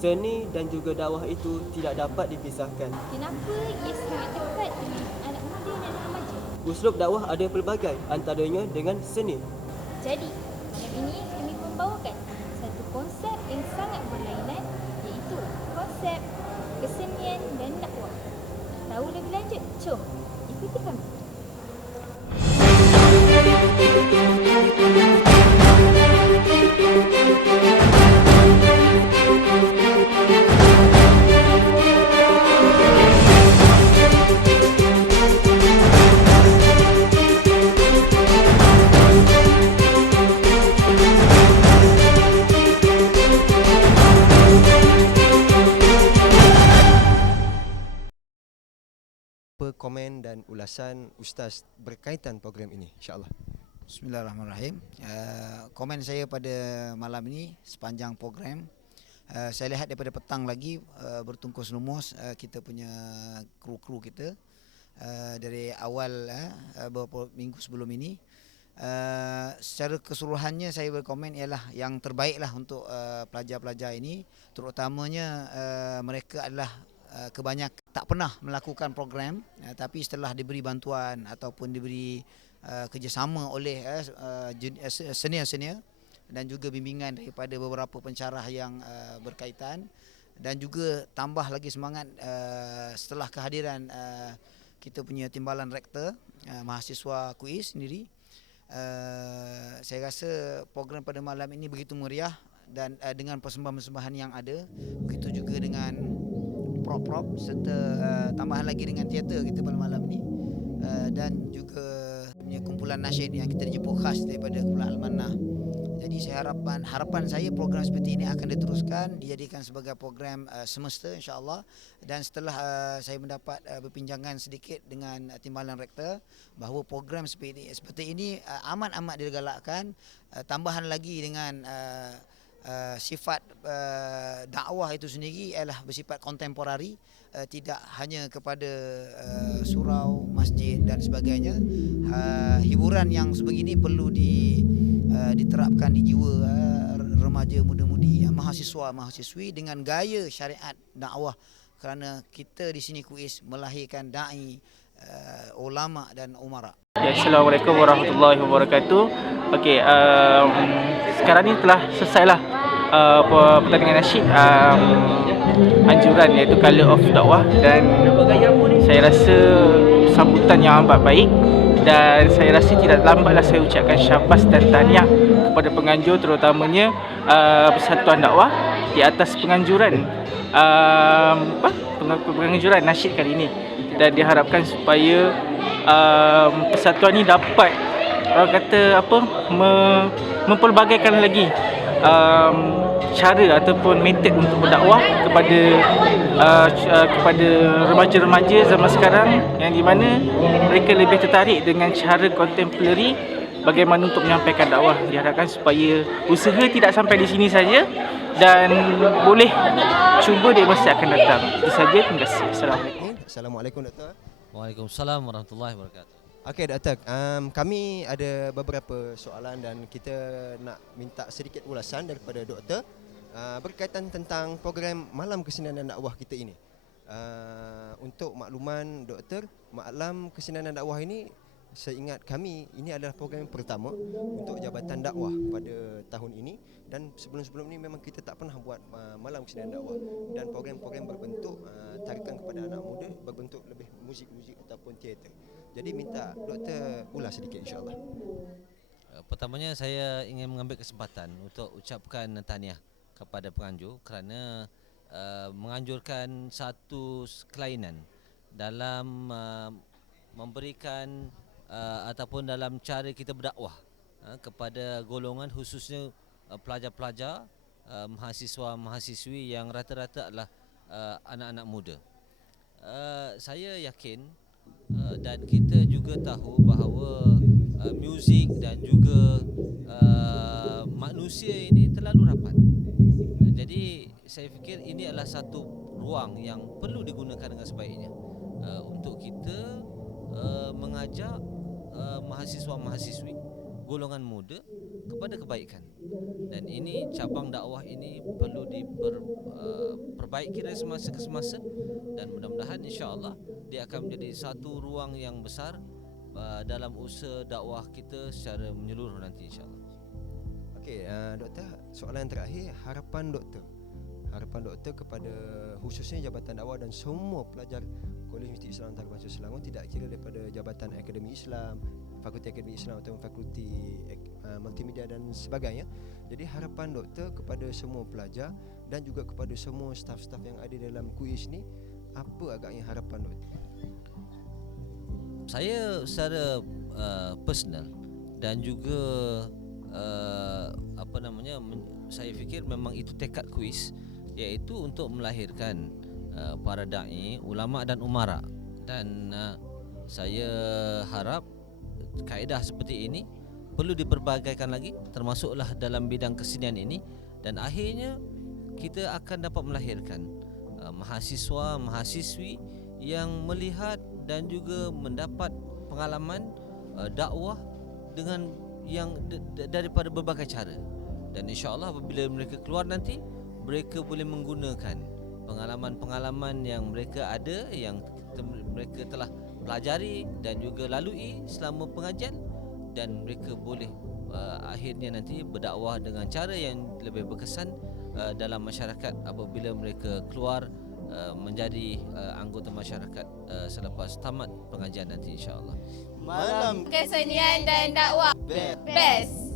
Seni dan juga dakwah itu tidak dapat dipisahkan. Kenapa ia sangat dekat dengan anak muda dan remaja? Uslub dakwah ada pelbagai, antaranya dengan seni. Jadi, malam ini kami membawakan satu konsep yang sangat berlainan, iaitu konsep kesenian dan dakwah. Tahu lebih lanjut? Jom, ikuti kami. Apa komen dan ulasan Ustaz berkaitan program ini, insyaAllah? Bismillahirrahmanirrahim. Komen saya pada malam ini sepanjang program, saya lihat daripada petang lagi bertungkus lumus kita punya kru-kru kita dari awal beberapa minggu sebelum ini. Secara keseluruhannya saya berkomen ialah yang terbaiklah untuk pelajar-pelajar ini, terutamanya mereka adalah kebanyakan tak pernah melakukan program, tapi setelah diberi bantuan ataupun diberi kerjasama oleh senior-senior dan juga bimbingan daripada beberapa pencarah yang berkaitan, dan juga tambah lagi semangat setelah kehadiran kita punya timbalan rektor mahasiswa KUIS sendiri. Saya rasa program pada malam ini begitu meriah dan dengan persembahan-persembahan yang ada, begitu juga dengan prop-prop serta tambahan lagi dengan teater kita pada malam ni, dan juga punya kumpulan nasyid yang kita jemput khas daripada Kumpulan Al-Manah. Jadi harapan saya program seperti ini akan diteruskan, dijadikan sebagai program semesta insya-Allah. Dan setelah saya mendapat berbincangan sedikit dengan timbalan rektor bahawa program seperti ini amat digalakkan, tambahan lagi dengan sifat dakwah itu sendiri ialah bersifat kontemporari, tidak hanya kepada surau, masjid dan sebagainya. Hiburan yang sebegini perlu diterapkan di jiwa remaja, muda-mudi, mahasiswa-mahasiswi dengan gaya syariat dakwah, kerana kita di sini KUIS melahirkan dai, ulama dan umara. Ya, Assalamualaikum warahmatullahi wabarakatuh. Okey, sekarang ni telah selesailah pertandingan nasyid anjuran, iaitu Colour of Dakwah, dan saya rasa sambutan yang amat baik, dan saya rasa tidak lambatlah saya ucapkan syabas dan tahniah kepada penganjur, terutamanya Persatuan Dakwah di atas penganjuran penganjuran nasyid kali ini, dan diharapkan supaya persatuan ini dapat mempelbagaikan lagi cara ataupun metod untuk berdakwah kepada remaja-remaja zaman sekarang, yang di mana mereka lebih tertarik dengan cara contemporary bagaimana untuk menyampaikan dakwah. Diharapkan supaya usaha tidak sampai di sini saja dan boleh cuba di masa akan datang. Itu saja, terima kasih. Assalamualaikum Doktor. Waalaikumsalam warahmatullahi wabarakatuh. Okey Doktor, kami ada beberapa soalan dan kita nak minta sedikit ulasan daripada Doktor berkaitan tentang program Malam Kesenian dan Dakwah kita ini. Untuk makluman Doktor, Malam Kesenian dan Dakwah ini, seingat kami, ini adalah program pertama untuk Jabatan Dakwah pada tahun ini, dan sebelum-sebelum ini memang kita tak pernah buat Malam Kesenian Dakwah, dan program-program berbentuk tarikan kepada anak muda, berbentuk lebih muzik-muzik ataupun teater. Jadi minta Doktor ulas sedikit insya-Allah. Pertamanya saya ingin mengambil kesempatan untuk ucapkan tahniah kepada penganjur kerana menganjurkan satu kelainan dalam memberikan ataupun dalam cara kita berdakwah kepada golongan, khususnya pelajar-pelajar, mahasiswa-mahasiswi yang rata-rata adalah anak-anak muda. Saya yakin dan kita juga tahu bahawa muzik dan juga manusia ini terlalu rapat. Jadi saya fikir ini adalah satu ruang yang perlu digunakan dengan sebaiknya untuk kita mengajak mahasiswa-mahasiswi golongan muda kepada kebaikan. Dan ini cabang dakwah ini perlu diperbaiki dari semasa ke semasa, dan mudah-mudahan insya-Allah dia akan menjadi satu ruang yang besar dalam usaha dakwah kita secara menyeluruh nanti insya-Allah. Okey, doktor, soalan yang terakhir, harapan doktor kepada khususnya Jabatan Dakwah dan semua pelajar Kolej Universiti Islam Antarabangsa Selangor, tidak kira daripada Jabatan Akademi Islam, Fakulti Akademi Islam atau Fakulti Multimedia dan sebagainya. Jadi harapan doktor kepada semua pelajar dan juga kepada semua staf-staf yang ada dalam kuis ni, apa agaknya harapan doktor? Saya secara personal dan juga saya fikir memang itu tekad kuis, iaitu untuk melahirkan para dai, ulama dan umara. Dan saya harap kaedah seperti ini perlu diperbagaikan lagi, termasuklah dalam bidang kesenian ini, dan akhirnya kita akan dapat melahirkan mahasiswa, mahasiswi yang melihat dan juga mendapat pengalaman dakwah dengan yang daripada berbagai cara. Dan insya-Allah apabila mereka keluar nanti, mereka boleh menggunakan pengalaman-pengalaman yang mereka ada, yang mereka telah pelajari dan juga lalui selama pengajian, dan mereka boleh akhirnya nanti berdakwah dengan cara yang lebih berkesan dalam masyarakat apabila mereka keluar menjadi anggota masyarakat selepas tamat pengajian nanti insya-Allah. Malam Kesenian dan Dakwah Best.